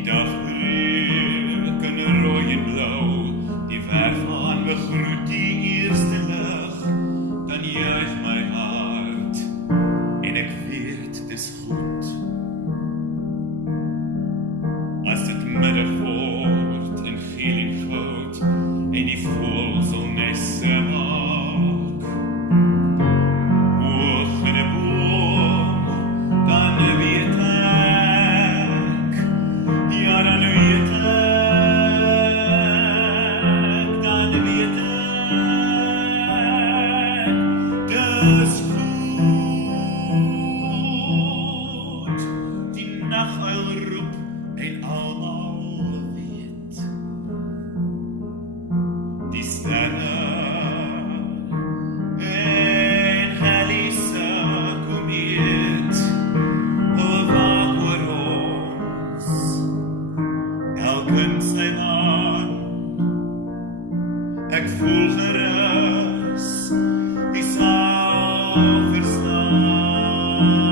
Die dag breek in rooi en blou, die verf aan begroet die eerste lig, dan juig my hart, en ek weet dis goed. As dit middag word in geel en goud, en die voëls al nesse maak, hoog in 'n boom, dan weet ek, ja dan weet ek, dan weet ek, dis goed. Die naguil roep en almal weet, die sterre en Elisa komeet, waak oor ons, elkeen sy man. Ek voel gerus, die sal verstaan.